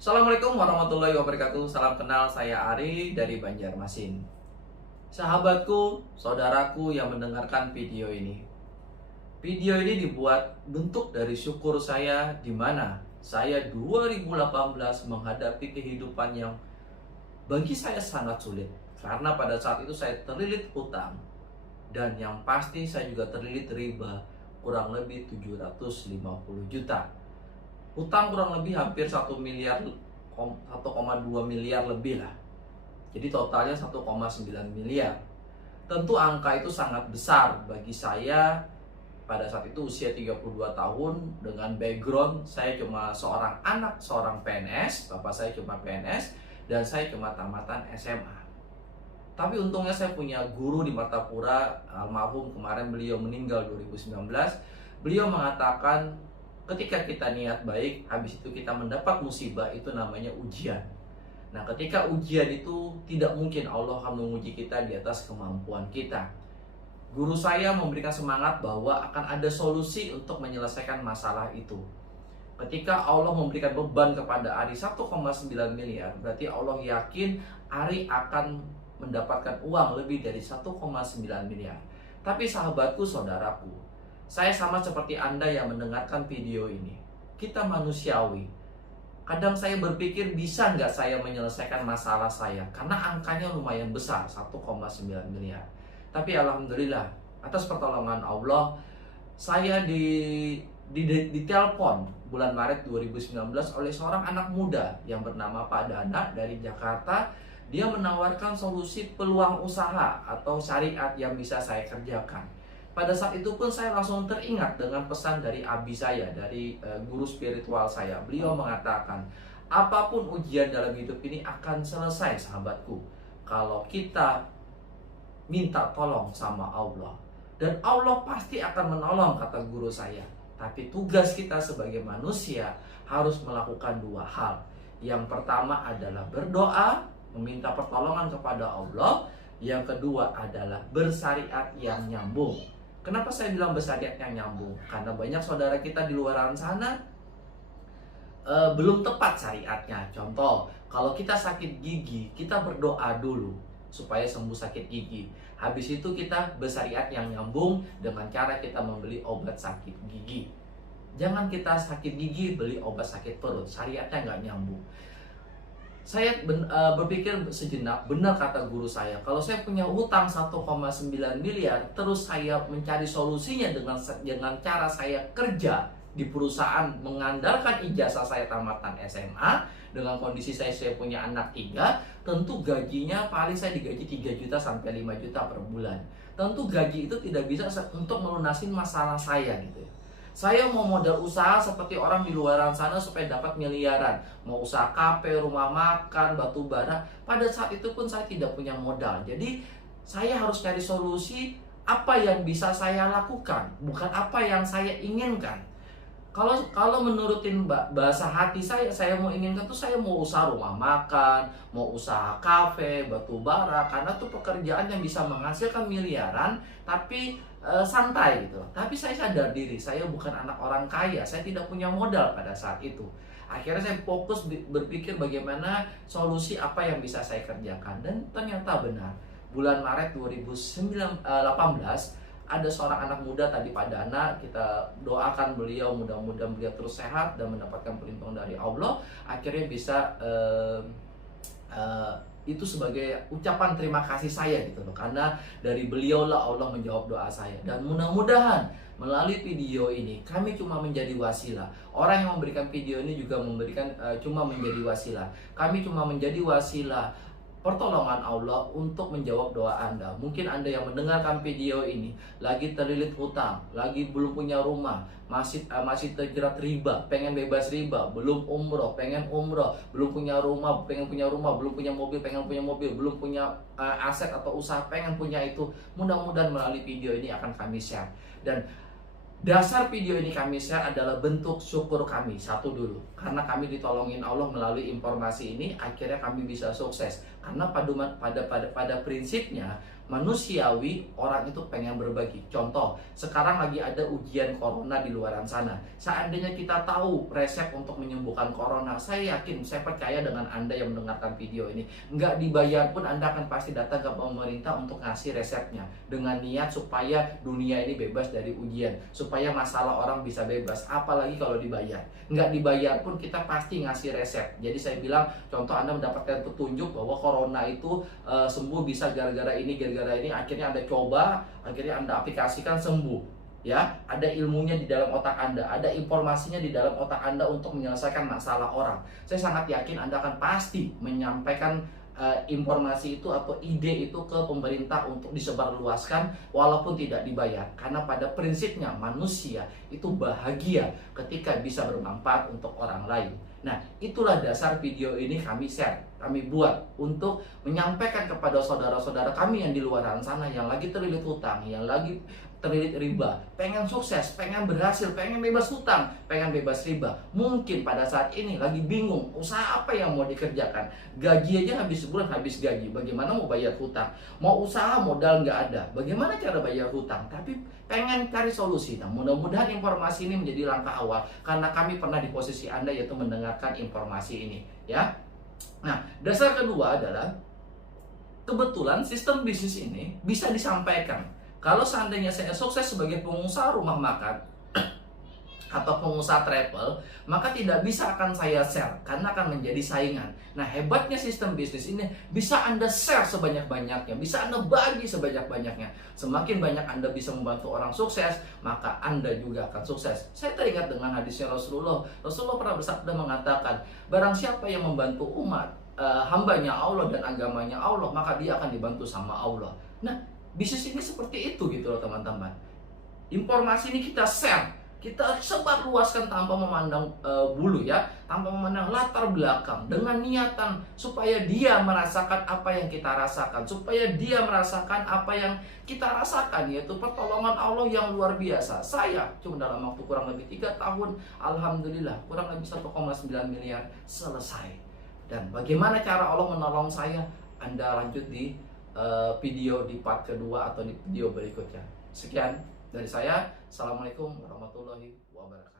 Assalamualaikum warahmatullahi wabarakatuh. Salam kenal, saya Ari dari Banjarmasin. Sahabatku, saudaraku yang mendengarkan video ini. Video ini dibuat bentuk dari syukur saya di mana saya 2018 menghadapi kehidupan yang bagi saya sangat sulit. Karena pada saat itu saya terlilit utang. Dan yang pasti saya juga terlilit riba kurang lebih 750 juta. Hutang kurang lebih hampir 1,2 miliar lebih lah. Jadi totalnya 1,9 miliar. Tentu angka itu sangat besar bagi saya pada saat itu usia 32 tahun dengan background saya cuma seorang anak seorang PNS, bapak saya cuma PNS dan saya cuma tamatan SMA. Tapi untungnya saya punya guru di Martapura, almarhum kemarin beliau meninggal 2019. Beliau mengatakan ketika kita niat baik, habis itu kita mendapat musibah, itu namanya ujian. Nah, ketika ujian itu tidak mungkin Allah akan menguji kita di atas kemampuan kita. Guru saya memberikan semangat bahwa akan ada solusi untuk menyelesaikan masalah itu. Ketika Allah memberikan beban kepada Ari 1,9 miliar, berarti Allah yakin Ari akan mendapatkan uang lebih dari 1,9 miliar. Tapi sahabatku, saudaraku, saya sama seperti Anda yang mendengarkan video ini. Kita manusiawi. Kadang saya berpikir bisa nggak saya menyelesaikan masalah saya. Karena angkanya lumayan besar, 1,9 miliar. Tapi Alhamdulillah, atas pertolongan Allah, saya ditelepon bulan Maret 2019 oleh seorang anak muda yang bernama Pak Dana dari Jakarta. Dia menawarkan solusi peluang usaha atau syariat yang bisa saya kerjakan. Pada saat itu pun saya langsung teringat dengan pesan dari abi saya, dari guru spiritual saya. Beliau mengatakan, apapun ujian dalam hidup ini akan selesai sahabatku, kalau kita minta tolong sama Allah. Dan Allah pasti akan menolong, kata guru saya. Tapi tugas kita sebagai manusia harus melakukan dua hal. Yang pertama adalah berdoa, meminta pertolongan kepada Allah. Yang kedua adalah bersyariat yang nyambung. Kenapa saya bilang bersyariat yang nyambung? Karena banyak saudara kita di luar sana belum tepat syariatnya. Contoh, kalau kita sakit gigi, kita berdoa dulu supaya sembuh sakit gigi. Habis itu kita bersyariat yang nyambung dengan cara kita membeli obat sakit gigi. Jangan kita sakit gigi beli obat sakit perut, syariatnya nggak nyambung. Saya berpikir sejenak, benar kata guru saya, kalau saya punya hutang 1,9 miliar, terus saya mencari solusinya dengan cara saya kerja di perusahaan mengandalkan ijazah saya tamatan SMA, dengan kondisi saya punya anak 3, tentu gajinya paling saya digaji 3 juta sampai 5 juta per bulan. Tentu gaji itu tidak bisa untuk melunasi masalah saya gitu. Saya mau modal usaha seperti orang di luar sana supaya dapat miliaran. Mau usaha kafe, rumah makan, batu bara. Pada saat itu pun saya tidak punya modal. Jadi saya harus cari solusi apa yang bisa saya lakukan, bukan apa yang saya inginkan. Kalau menurutin bahasa hati saya mau inginkan tuh saya mau usaha rumah makan, mau usaha kafe, batu bara, karena tuh pekerjaan yang bisa menghasilkan miliaran, tapi santai gitu. Tapi saya sadar diri, saya bukan anak orang kaya, saya tidak punya modal pada saat itu. Akhirnya saya fokus berpikir bagaimana solusi apa yang bisa saya kerjakan, dan ternyata benar. Bulan Maret 2018 ada seorang anak muda tadi Pak Dana, kita doakan beliau mudah-mudahan beliau terus sehat dan mendapatkan perlindungan dari Allah. Akhirnya bisa itu sebagai ucapan terima kasih saya gitu loh, karena dari beliau lah Allah menjawab doa saya. Dan mudah-mudahan melalui video ini kami cuma menjadi wasilah. Orang yang memberikan video ini juga cuma menjadi wasilah. Kami cuma menjadi wasilah pertolongan Allah untuk menjawab doa Anda. Mungkin Anda yang mendengarkan video ini lagi terlilit hutang, lagi belum punya rumah, masih terjerat riba, pengen bebas riba, belum umroh, pengen umroh, belum punya rumah, pengen punya rumah, belum punya mobil, pengen punya mobil, belum punya aset atau usaha, pengen punya itu. Mudah-mudahan melalui video ini akan kami share. Dan dasar video ini kami share adalah bentuk syukur kami. Satu dulu, karena kami ditolongin Allah melalui informasi ini, akhirnya kami bisa sukses. Karena pada prinsipnya manusiawi, orang itu pengen berbagi. Contoh, sekarang lagi ada ujian corona di luaran sana. Seandainya kita tahu resep untuk menyembuhkan corona, saya yakin, saya percaya dengan Anda yang mendengarkan video ini, nggak dibayar pun Anda akan pasti datang ke pemerintah untuk ngasih resepnya. Dengan niat supaya dunia ini bebas dari ujian, supaya masalah orang bisa bebas. Apalagi kalau dibayar. Nggak dibayar pun kita pasti ngasih resep. Jadi saya bilang, contoh Anda mendapatkan petunjuk bahwa corona itu sembuh bisa gara-gara ini, akhirnya Anda coba, akhirnya Anda aplikasikan, sembuh. Ya, ada ilmunya di dalam otak Anda, ada informasinya di dalam otak Anda untuk menyelesaikan masalah orang. Saya sangat yakin Anda akan pasti menyampaikan informasi itu atau ide itu ke pemerintah untuk disebarluaskan walaupun tidak dibayar. Karena pada prinsipnya manusia itu bahagia ketika bisa bermanfaat untuk orang lain. Nah, itulah dasar video ini kami share, kami buat untuk menyampaikan kepada saudara-saudara kami yang di luar sana yang lagi terlilit hutang, yang lagi terlilit riba, pengen sukses, pengen berhasil, pengen bebas hutang, pengen bebas riba. Mungkin pada saat ini lagi bingung, usaha apa yang mau dikerjakan. Gaji aja habis sebulan habis gaji, bagaimana mau bayar hutang? Mau usaha modal nggak ada, bagaimana cara bayar hutang? Tapi pengen cari solusi. Nah, mudah-mudahan informasi ini menjadi langkah awal, karena kami pernah di posisi Anda, yaitu mendengarkan informasi ini, ya. Nah, dasar kedua adalah kebetulan sistem bisnis ini bisa disampaikan. Kalau seandainya saya sukses sebagai pengusaha rumah makan atau pengusaha travel, maka tidak bisa akan saya share karena akan menjadi saingan. Nah, hebatnya sistem bisnis ini bisa Anda share sebanyak-banyaknya, bisa Anda bagi sebanyak-banyaknya. Semakin banyak Anda bisa membantu orang sukses, maka Anda juga akan sukses. Saya teringat dengan hadisnya Rasulullah. Rasulullah pernah bersabda mengatakan, barang siapa yang membantu umat, hambanya Allah dan agamanya Allah, maka dia akan dibantu sama Allah. Nah, bisnis ini seperti itu gitu loh teman-teman. Informasi ini kita share, kita sebar luaskan tanpa memandang bulu ya, tanpa memandang latar belakang, dengan niatan supaya dia merasakan apa yang kita rasakan, supaya dia merasakan apa yang kita rasakan, yaitu pertolongan Allah yang luar biasa. Saya cuma dalam waktu kurang lebih 3 tahun, alhamdulillah kurang lebih 1,9 miliar selesai. Dan bagaimana cara Allah menolong saya? Anda lanjut di video di part kedua atau di video berikutnya. Sekian dari saya. Assalamualaikum warahmatullahi wabarakatuh.